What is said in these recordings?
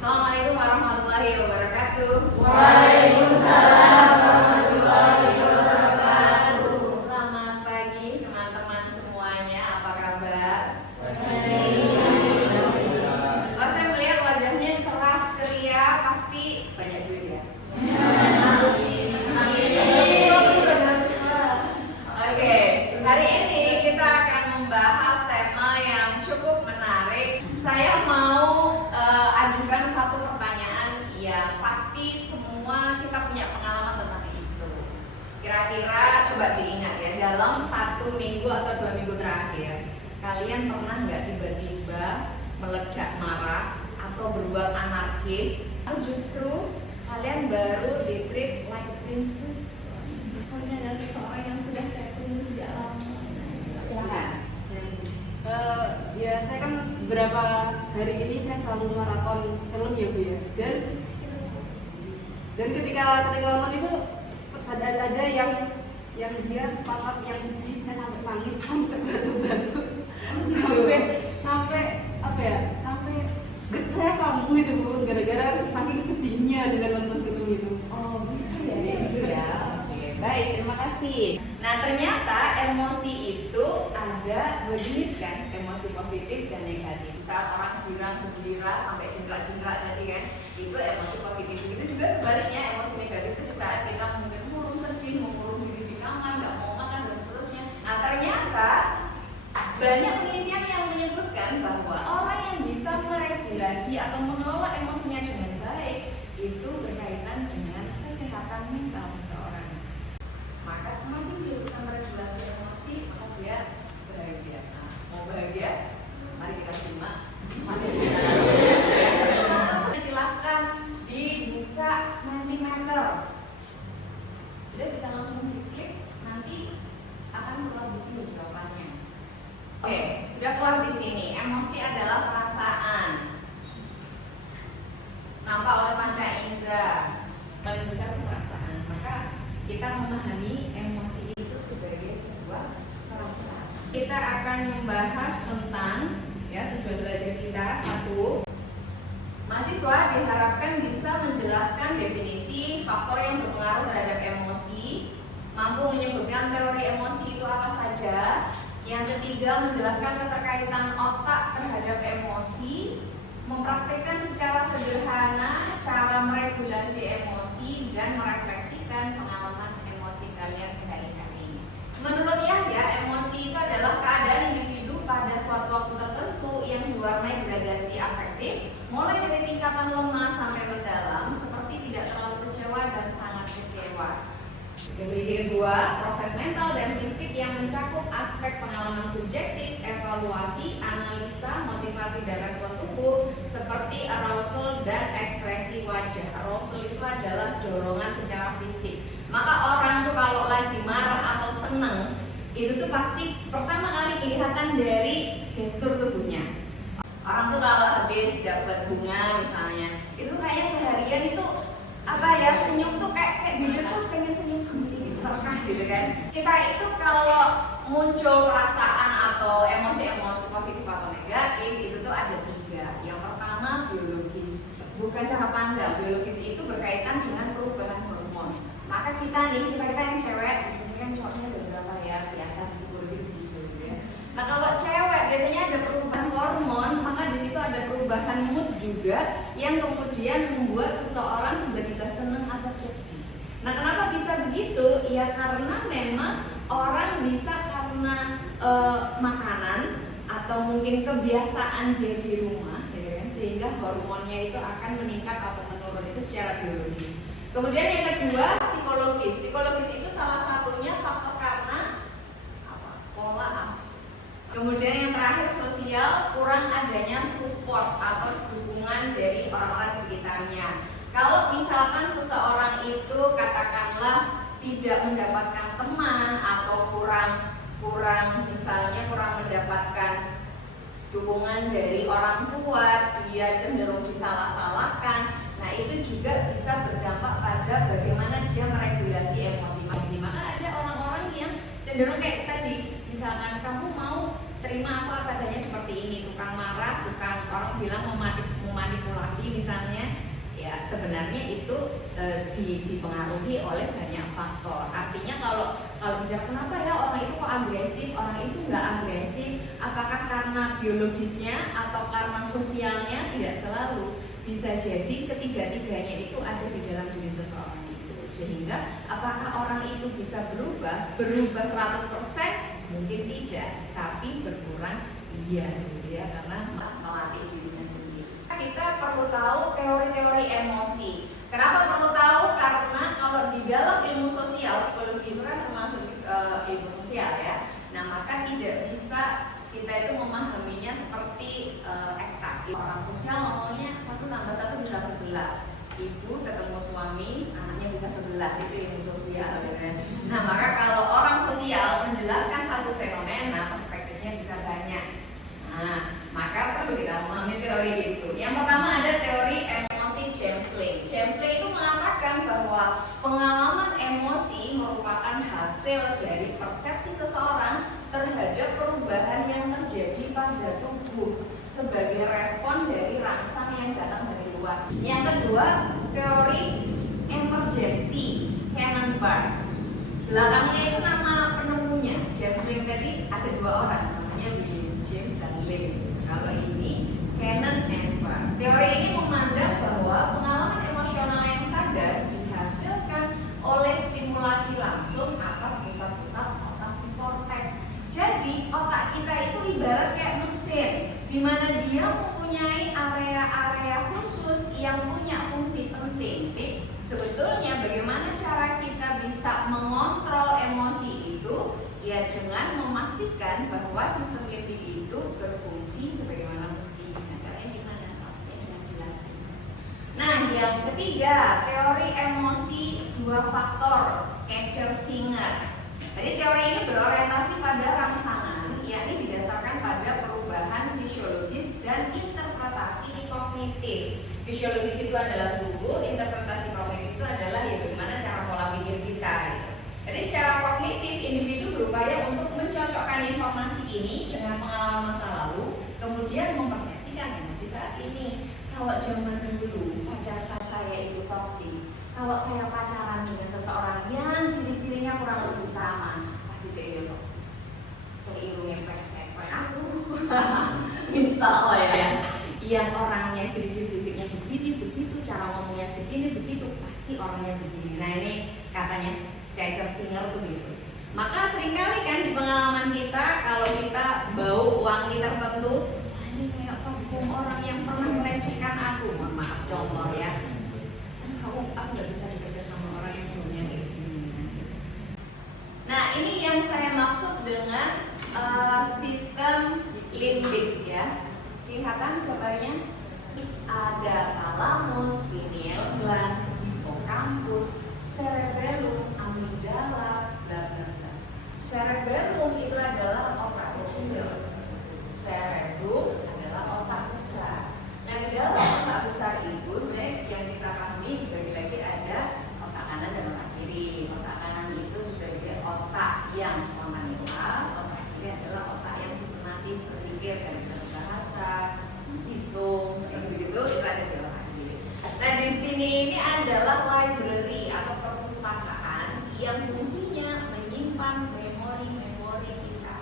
Assalamualaikum warahmatullahi wabarakatuh. Waalaikumsalam warahmatullahi wabarakatuh. Selamat pagi teman-teman semuanya, apa kabar? Baik. Kalau saya melihat wajahnya cerah ceria, pasti banyak duit ya. Oke, hari ini kita akan membahas tema yang cukup menarik. Saya mau ajukan satu pertanyaan yang pasti semua kita punya pengalaman tentang itu. Kira-kira coba diingat ya, dalam 1 minggu atau 2 minggu terakhir, kalian pernah nggak tiba-tiba meledak marah atau berbuat anarkis, atau justru kalian baru di-treat like a princess? Kalian adalah seseorang yang sudah saya tunggu sejak lama. Silakan. Ya saya kan beberapa hari ini saya selalu maraton film ya Bu ya, dan ketika nonton itu ada yang dia papat yang sedih, saya sampai nangis, sampai batu-batu, sampai apa ya, sampai saya kambuh itu Bu, gara-gara saking sedihnya dengan nonton film itu. Oh, bisa ya, bisa ya. Oke, baik, terima kasih. Nah, ternyata emosi itu ada 2 jenis kan, emosi positif dan negatif. Saat orang girang, gembira, sampai cingkrak-cingkrak tadi kan, itu emosi positif. Begitu juga sebaliknya, emosi negatif itu saat kita mungkin murung sedih, mengurung diri di kamar, nggak mau makan dan seterusnya. Nah, ternyata banyak penelitian yang menyebutkan bahwa orang yang bisa meregulasi atau mengelola emosinya dengan baik itu berkaitan dengan kesehatan mental seseorang. Maka semakin dia bisa meregulasi emosi, maka dia bahagia. Nah, mau bahagia? Mari kita simak. Silahkan dibuka Mentimeter. Sudah bisa langsung diklik, nanti akan keluar di sini jawabannya. Oke, sudah keluar di sini. Emosi adalah perasaan. Nampak oleh panca indera. Paling besar perasaan. Maka kita memahami emosi itu sebagai sebuah perasaan. Kita akan membahas tentang tujuan belajar kita. 1. Mahasiswa diharapkan bisa menjelaskan definisi faktor yang berpengaruh terhadap emosi, mampu menyebutkan teori emosi itu apa saja. Yang ketiga, menjelaskan keterkaitan otak terhadap emosi, mempraktikkan secara sederhana cara meregulasi emosi dan merefleksikan pengalaman emosi kalian sehari-hari. Menurut Yahya, emosi itu adalah keadaan individu pada suatu waktu tertentu yang diwarnai gradasi afektif, mulai dari tingkatan lemah sampai mendalam, seperti tidak terlalu kecewa dan sangat kecewa. Definisi kedua, proses mental dan fisik yang mencakup aspek pengalaman subjektif, evaluasi, analisa, motivasi dan respon tubuh seperti arousal dan ekspresi wajah. Arousal itu adalah dorongan secara fisik. Maka orang tuh kalau lagi marah atau senang, itu tuh pasti pertama kali kelihatan dari gestur tubuhnya. Orang tuh kalau habis dapat bunga misalnya, itu kayak seharian itu senyum tuh kayak bibir tuh pengen senyum sendiri gitu, terkah gitu kan. Kita itu kalau muncul perasaan atau emosi-emosi positif atau negatif itu tuh ada 3. Yang pertama biologis, bukan cara pandang. Biologis itu berkaitan dengan perubahan hormon. Maka kita yang cewek, di sini kan cowoknya ada berapa ya, biasa disebut gitu ya. Nah kalau cewek biasanya ada perubahan hormon, maka di situ ada perubahan mood juga yang kemudian membuat seseorang tiba-tiba senang atau sedih. Nah kenapa bisa begitu? Ya karena memang orang bisa karena makanan atau mungkin kebiasaan dia di rumah, gitu kan, sehingga hormonnya itu akan meningkat atau menurun, itu secara biologis. Kemudian yang kedua psikologis. Psikologis itu salah satunya faktor karena pola asuh. Kemudian yang terakhir sosial, kurang adanya support atau dukungan dari orang-orang di sekitarnya. Kalau misalkan seseorang itu katakanlah tidak mendapatkan teman atau kurang mendapatkan dukungan dari orang tua, dia cenderung disalah-salahkan. Nah itu juga bisa berdampak pada bagaimana dia meregulasi emosi. Maka ada orang-orang yang cenderung kayak tadi, misalkan kamu mau terima aku apa adanya seperti ini, tukang marah, tukang orang bilang memanipulasi misalnya, sebenarnya itu dipengaruhi oleh banyak faktor. Artinya kalau bicara kenapa ya orang itu kok agresif, orang itu nggak agresif, apakah karena biologisnya atau karena sosialnya? Tidak selalu. Bisa jadi ketiga-tiganya itu ada di dalam diri seseorang itu. Sehingga apakah orang itu bisa berubah 100%? Mungkin tidak, tapi berkurang iya gitu ya, karena melatih dirinya sendiri. Kita perlu tahu teori-teori emosi. Kenapa perlu tahu? Karena kalau di dalam ilmu sosial, psikologi itu kan termasuk ilmu sosial ya. Nah, maka tidak bisa kita itu memahaminya seperti eksak. Orang sosial ngomongnya 1 tambah 1 bisa 11. Ibu ketemu suami, anaknya bisa 11, itu ilmu sosial gitu ya. Nah, maka kalau orang sosial menjelaskan satu fenomena, perspektifnya bisa banyak. Nah, maka perlu kita memahami teori itu. Yang pertama ada teori emosi James Link. James Link itu mengatakan bahwa pengalaman emosi merupakan hasil dari persepsi seseorang terhadap perubahan yang terjadi pada tubuh sebagai respon dari rangsang yang datang dari luar. Yang kedua, teori emergency Cannon-Bard. Belakangnya itu nama penemunya. James Link tadi ada 2 orang, namanya William James dan Link. Kalau ini Cannon and Bard. Teori ini memandang bahwa pengalaman emosional yang sadar dihasilkan oleh stimulasi langsung atas pusat-pusat otak di korteks. Jadi otak kita itu ibarat kayak mesin, di mana dia mempunyai area-area khusus yang punya fungsi penting. Sebetulnya bagaimana cara kita bisa mengontrol emosi itu? Ya dengan memastikan bahwa sistem limbik itu berfungsi sebagaimana mestinya. Caranya gimana? Sampai dengan dilatih. Nah, yang ketiga, teori emosi 2 faktor, Schaefer-Singer. Jadi teori ini berorientasi pada rangsangan, yakni didasarkan pada perubahan fisiologis dan interpretasi kognitif. Fisiologis itu adalah tubuh, interpretasi kognitif itu adalah ya bagaimana cara pola pikir kita. Gitu. Jadi secara kognitif individu berupaya untuk mencocokkan informasi ini dengan pengalaman masa lalu, kemudian mempersepsikan emosi saat ini. Kalau zaman dulu pacar saya itu toksik, kalau saya pacaran dengan seseorang yang ciri-cirinya kurang lebih sama, pasti dia itu toksik. Seirungnya persek, aku misal ya, yang orangnya ciri-ciri fisiknya begitu, cara ngomongnya begitu, pasti orangnya begini. Nah ini katanya Schaefer-Singer tuh gitu. Maka seringkali kan di pengalaman kita, kalau kita bau wangi tertentu, ini kayak parfum orang yang pernah melecehkan aku. Mohon maaf contoh ya. Aku nggak bisa bekerja sama orang yang baunya kayak gini. Nah ini yang saya maksud dengan sistem limbik ya. Kelihatan gambarnya? Ada thalamus, pineal gland, hippocampus, cerebellum, amigdala, bla bla bla. Cerebellum itu adalah otak kecil. Cerebrum adalah otak besar. Nah di dalam otak besar itu sebenarnya yang kita pahami bagi lagi ada otak kanan dan otak kiri. Otak kanan itu sebagai otak yang spontanitas, otak kiri adalah otak yang sistematis berpikir dan berbahasa, hitung, begitu itu ada di otak kiri. Nah di sini ini adalah library atau perpustakaan yang fungsinya menyimpan memori-memori kita,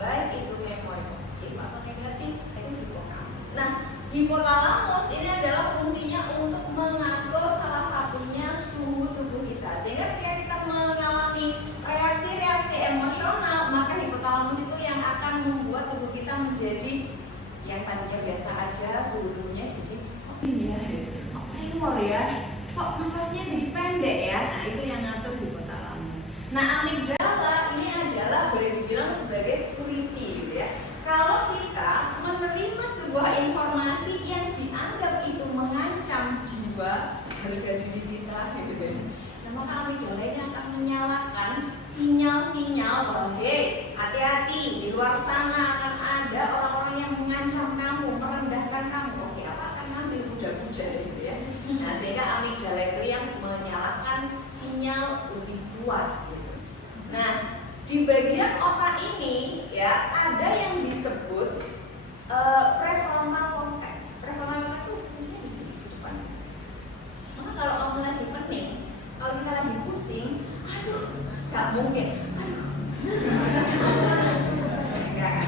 baik itu memori positif atau negatif, itu hipokampus. Nah hipotalamus ini adalah fungsinya untuk mengatur salah satunya suhu tubuh kita, sehingga ketika kita mengalami reaksi-reaksi emosional, maka hipotalamus itu yang akan membuat tubuh kita menjadi yang tadinya biasa aja, suhu tubuhnya jadi tremor ya, kok nafasnya jadi pendek ya. Nah itu yang ngatur hipotalamus. Nah amigdala ini adalah boleh dibilang sebagai security gitu ya. Kalau kita menerima sebuah informasi yang dianggap itu mengancam jiwa, harga diri kita gitu kan. Nah maka amigdala ini akan menyalakan sinyal-sinyal bahwa hey, hati-hati, di luar sana akan ada orang-orang yang mengancam kamu, merendahkan kamu. Oke, apa akan ngambil puja-puja gitu ya. Nah sehingga amigdala itu yang menyalakan sinyal lebih kuat gitu. Nah di bagian otak ini ya ada yang disebut prefrontal cortex. Prefrontal cortex itu khususnya di depan. mungkin. Enggak kan?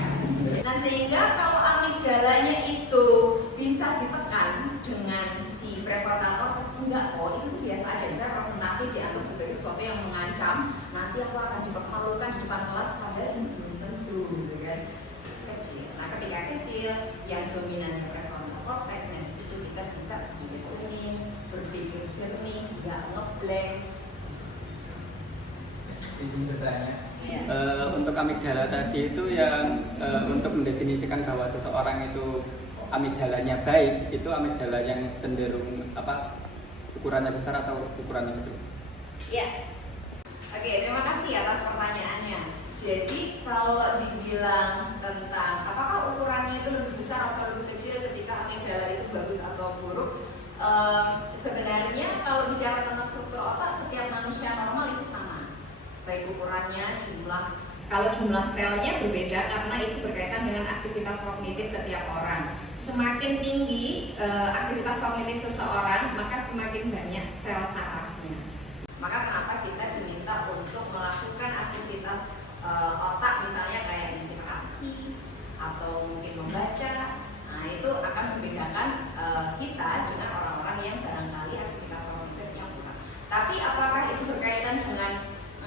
Nah sehingga kalau amigdalanya itu bisa ditekan dengan si prefrontal cortex, enggak kok, itu tuh biasa aja. Bisa presentasi dianggap sebagai sesuatu yang mengancam, nanti aku akan dipermalukan di depan kelas, padahal ini belum tentu, gitu kan? Kecil. Nah ketika kecil, yang dominannya prefrontal cortex, nah disitu kita bisa berpikir jernih, nggak ngeblank. Izin bertanya. Ya. Untuk amigdala tadi itu yang untuk mendefinisikan bahwa seseorang itu amigdalanya baik, itu amigdala yang cenderung apa, ukurannya besar atau ukurannya kecil? Ya. Oke, terima kasih atas pertanyaannya. Jadi kalau dibilang tentang apakah ukurannya itu lebih besar atau lebih kecil ketika amigdala itu bagus atau buruk, sebenarnya kalau bicara tentang struktur otak, setiap manusia normal itu sama, baik ukurannya, jumlah. Kalau jumlah selnya berbeda karena itu berkaitan dengan aktivitas kognitif setiap orang. Semakin tinggi aktivitas kognitif seseorang, maka semakin banyak sel sarafnya. Maka kenapa kita diminta untuk melakukan aktivitas otak, misalnya kayak istirahat atau mungkin membaca. Nah itu akan membedakan kita dengan orang-orang yang barangkali aktivitas kognitifnya kurang. Tapi apakah itu berkaitan dengan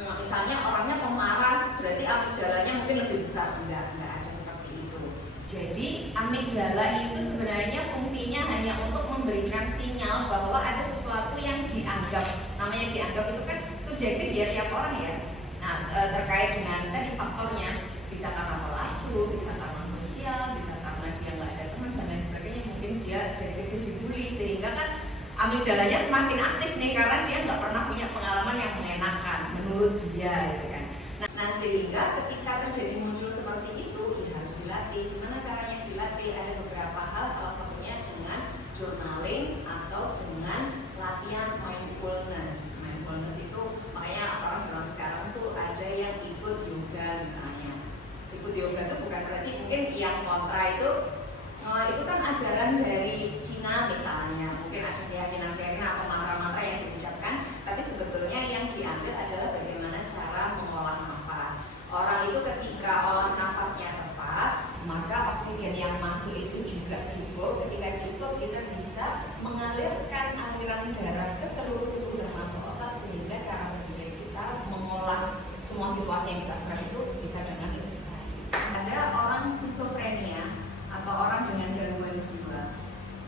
misalnya orangnya pemarah, berarti amigdalanya mungkin lebih besar? Enggak ada seperti itu. Jadi amigdala itu sebenarnya fungsinya hanya untuk memberikan sinyal bahwa ada sesuatu yang dianggap, namanya dianggap itu kan subjektif ya tiap orang ya. Nah terkait dengan tadi faktornya, bisa karena pola asuh, bisa karena sosial, bisa karena dia nggak ada teman dan lain sebagainya, mungkin dia dari kecil dibully sehingga kan amigdalanya semakin aktif nih karena dia nggak pernah punya pengalaman yang mengenakan menurut dia gitu kan. Nah sehingga ketika terjadi muncul seperti itu ya harus dilatih. Gimana caranya dilatih? Ada beberapa hal, salah satunya dengan journaling atau dengan latihan mindfulness. Mindfulness itu makanya orang zaman sekarang tuh ada yang ikut yoga misalnya. Ikut yoga itu bukan berarti mungkin yang kontra itu kan ajaran dari Cina misalnya, mungkin ada keyakinan-keyakinan atau mantra-mantra yang diucapkan, tapi sebetulnya yang diambil adalah bagaimana cara mengolah nafas. Orang itu ketika olah nafasnya tepat, maka oksigen yang masuk itu juga cukup. Ketika cukup, kita bisa mengalirkan aliran darah ke seluruh tubuh termasuk otak, sehingga cara berpikir kita mengolah semua situasi yang kita serang itu bisa dengan lebih baik. Ada orang skizofrenia atau orang dengan gangguan jiwa,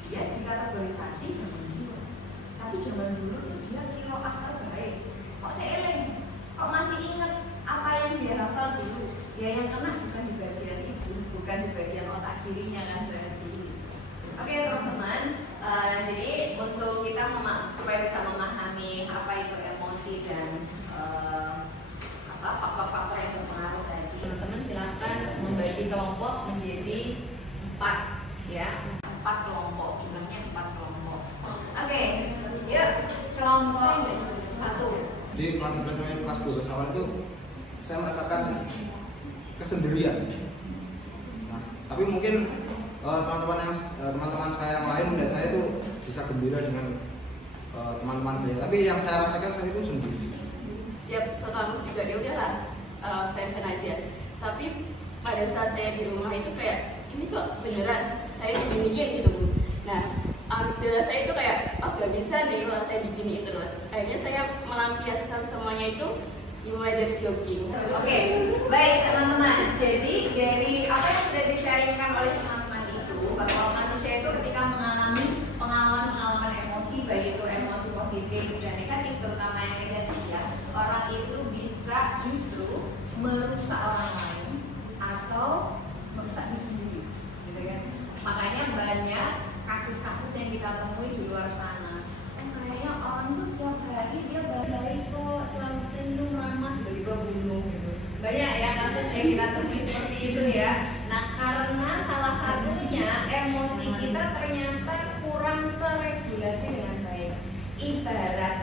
dia dikategorisasi gangguan jiwa. Tapi zaman dulu tuh dia kiroah terbaik. Kok seeleng? Kok masih ingat apa yang dia hafal dulu? Ya yang kena bukan di bagian itu, bukan di bagian otak kirinya kan berarti. Oke teman-teman, jadi untuk kita supaya bisa memahami apa itu emosi dan faktor-faktor yang berpengaruh tadi, teman-teman silahkan membagi kelompok menjadi 4 ya, 4 kelompok, jumlahnya 4 kelompok. Oke, yuk kelompok 1. Di kelas 11 sampai kelas 12 awal itu saya merasakan kesendirian. Nah, tapi mungkin teman-teman saya yang lain melihat saya itu bisa gembira dengan teman-teman dia. Tapi yang saya rasakan saya itu sendiri. Setiap kamus juga dia udahlah fan-fan aja. Tapi pada saat saya di rumah itu kayak ini kok beneran saya diginiin gitu Bu. Nah amigdala saya itu kayak gak bisa nih kalau saya diginiin terus. Akhirnya saya melampiaskan semuanya itu dimulai dari jogging. Oke, baik teman-teman. Jadi dari apa yang sudah di-sharingkan oleh teman-teman itu, bahwa manusia itu ketika mengalami pengalaman-pengalaman emosi, baik itu emosi positif dan negatif, terutama yang negatif ya, orang itu bisa justru merusak orang lain atau merusak diri sendiri, gitu kan? Makanya banyak kasus-kasus yang kita temui di luar sana. Kayaknya orang itu tiap hari dia baik kok, selalu senyum, ramah, tiba-tiba bunuh gitu. Banyak ya kasus yang kita temui seperti itu ya. Nah karena salah satunya emosi kita ternyata kurang terregulasi dengan baik. Ibarat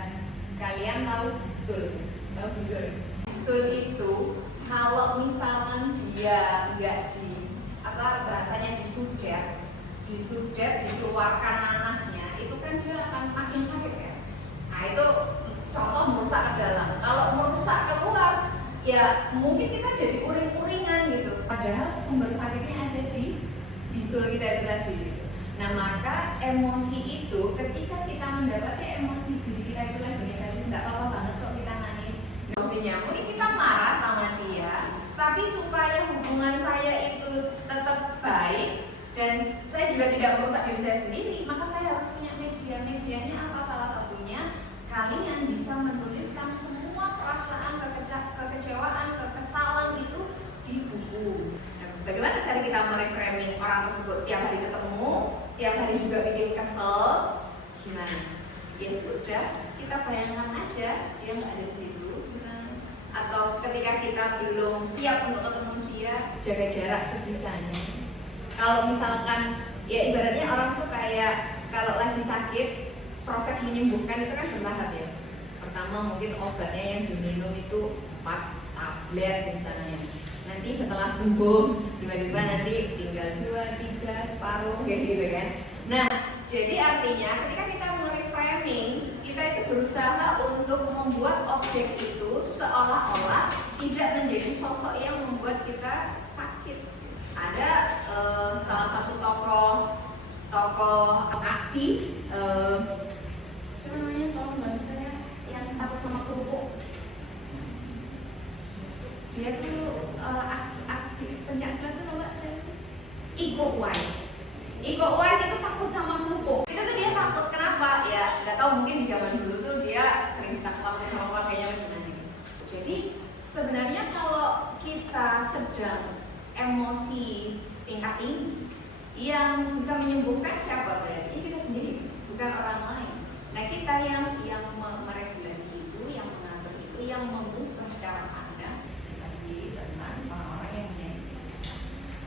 kalian tahu bisul, bisul itu kalau misalkan dia nggak bahasanya disudet, dikeluarkan nanahnya, itu kan dia akan makin sakit ya. Nah itu contoh merusak ke dalam. Kalau merusak keluar, ya mungkin kita jadi uring-uringan gitu. Padahal sumber sakitnya ada di bisul kita itu tadi. Gitu. Nah maka emosi itu ketika kita mendapati emosi diri kita itu lagi tadi nggak apa-apa banget kok kita nangis. Emosinya mungkin kita marah sama dia, tapi supaya hubungan saya itu tetap baik dan saya juga tidak merusak diri saya sendiri, maka saya harus punya media. Medianya apa? Salah satunya kalian bisa menuliskan semua perasaan, kekecewaan, kekesalan itu di buku. Nah, bagaimana cara kita mereframing orang tersebut? Tiap hari ketemu, tiap hari juga bikin kesel, gimana? Ya sudah, kita bayangkan aja dia nggak ada di situ, misalnya. Atau ketika kita belum siap untuk ketemu dia, jaga jarak sebisanya. Kalau misalkan, ya ibaratnya orang tuh kayak kalau lagi sakit, proses menyembuhkan itu kan bertahap ya. Pertama mungkin obatnya yang diminum itu 4 tablet misalnya. Nanti setelah sembuh, tiba-tiba nanti tinggal 2, 3, separuh kayak gitu kan. Nah, jadi artinya ketika kita mereframing, kita itu berusaha untuk membuat objek itu seolah-olah tidak menjadi sosok yang membuat kita sakit. Ada salah satu tokoh aksi, siapa namanya, tolong bantu saya, yang takut sama kerupuk. Dia tuh aksi pencaksilat itu nomor siapa sih? Iko Uwais. Iko Uwais itu takut sama kerupuk. Itu tuh dia takut, kenapa? Ya nggak tahu, mungkin di zaman dulu tuh dia sering takut sama keluarganya gimana. Jadi sebenarnya kalau kita sedang emosi tingkat tinggi, yang bisa menyembuhkan siapa? Berarti kita sendiri, bukan orang lain. Nah kita yang meregulasi itu, yang mengatur itu, yang mengubah cara pandang kita sendiri tentang orang-orang yang punya itu.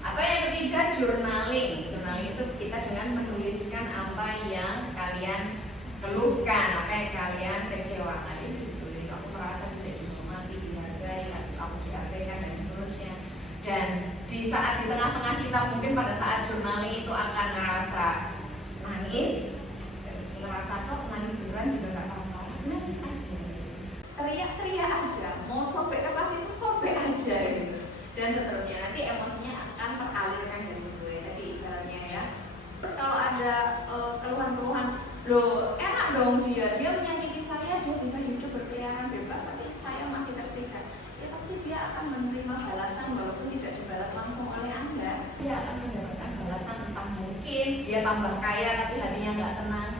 Atau yang ketiga, journaling. Journaling itu kita dengan menuliskan apa yang kalian keluhkan, apa yang kalian kecewakan. Itu ditulis, aku merasa tidak dihormati, dihargai, aku diabaikan dan seterusnya. Dan di saat di tengah-tengah kita mungkin pada saat journaling itu akan ngerasa nangis, ngerasa kok nangis beneran juga nggak apa-apa, nangis aja, teriak-teriak aja, mau sobek kertas itu sobek aja gitu. Dan seterusnya, nanti emosinya akan teralirkan dari situ ya, tadi ibaratnya ya. Terus kalau ada keluhan-keluhan, loh enak dong dia menyakiti saya, dia bisa hidup berkeliaran bebas, tapi saya masih tersiksa. Ya pasti dia akan menerima balasan walaupun tidak dibalas langsung oleh Anda. Dia akan mendapatkan balasan, entah mungkin dia tambah kaya tapi hatinya nggak tenang.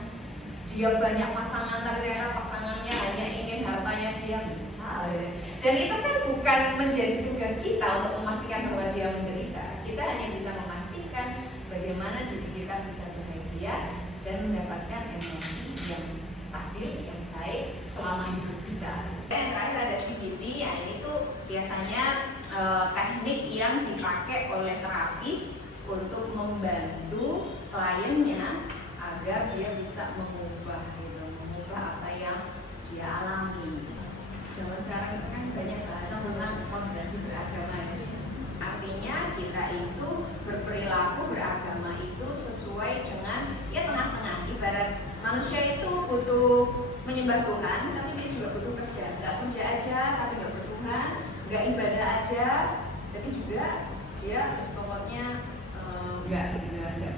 Dia banyak pasangan tapi ternyata pasangannya hanya ingin hartanya dia, misalnya. Dan itu kan bukan menjadi tugas kita untuk memastikan bahwa dia menderita. Kita hanya bisa memastikan bagaimana diri kita bisa bahagia dan mendapatkan emosi yang stabil, yang baik selama hidup kita. Yang terakhir ada CBT, ya ini tuh biasanya teknik yang dipakai oleh terapis untuk membantu kliennya agar dia bisa mengubah apa yang dia alami. Zaman sekarang itu kan banyak bahasa tentang moderasi beragama. Artinya kita itu berperilaku beragama itu sesuai dengan ya tengah-tengah. Ibarat manusia itu butuh menyembah Tuhan, tapi dia juga butuh kerja. Nggak kerja aja, tapi nggak bertuhan. Nggak ibadah aja, tapi juga dia pokoknya nggak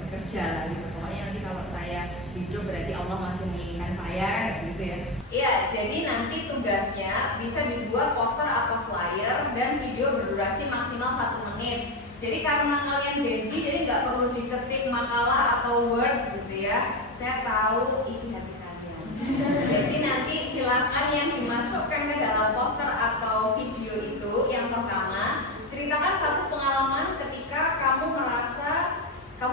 bekerja lah gitu. Pokoknya nanti kalau saya hidup berarti Allah masih menginginkan saya gitu ya. Iya, jadi nanti tugasnya bisa dibuat poster atau flyer dan video berdurasi maksimal 1 menit. Jadi karena kalian Gen Z, jadi nggak perlu diketik makalah atau word gitu ya. Saya tahu isi hati kalian. Jadi nanti silakan yang dimasukkan ke dalam poster atau video itu. Yang pertama, ceritakan satu pengalaman ketika kamu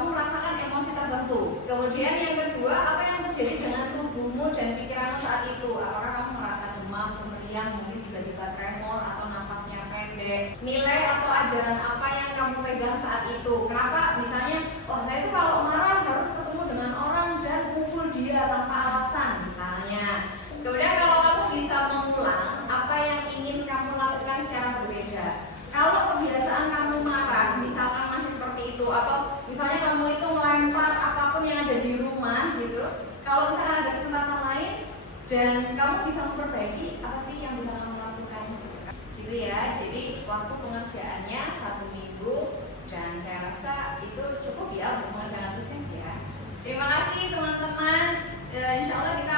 merasakan emosi tertentu. Kemudian yang kedua, apa yang terjadi dengan tubuhmu dan pikiranmu saat itu? Apakah kamu merasa demam, kemeriang, mungkin tiba-tiba tremor atau nafasnya pendek? Nilai atau ajaran apa yang kamu pegang saat itu? Kenapa? Misalnya, saya itu kalau marah harus ketemu dengan orang dan pukul dia tanpa alasan, misalnya. Kemudian kalau kamu bisa mengulang apa yang ingin kamu lakukan secara berbeda. Kalau kebiasaan kamu marah, misalkan masih seperti itu, atau misalnya kamu itu melempar apapun yang ada di rumah gitu. Kalau misalnya ada kesempatan lain dan kamu bisa memperbaiki, apa sih yang bisa kamu lakukan? gitu ya. Jadi waktu pengerjaannya 1 minggu dan saya rasa itu cukup ya untuk mengerjakan tugas ya. Terima kasih teman-teman. Insya Allah kita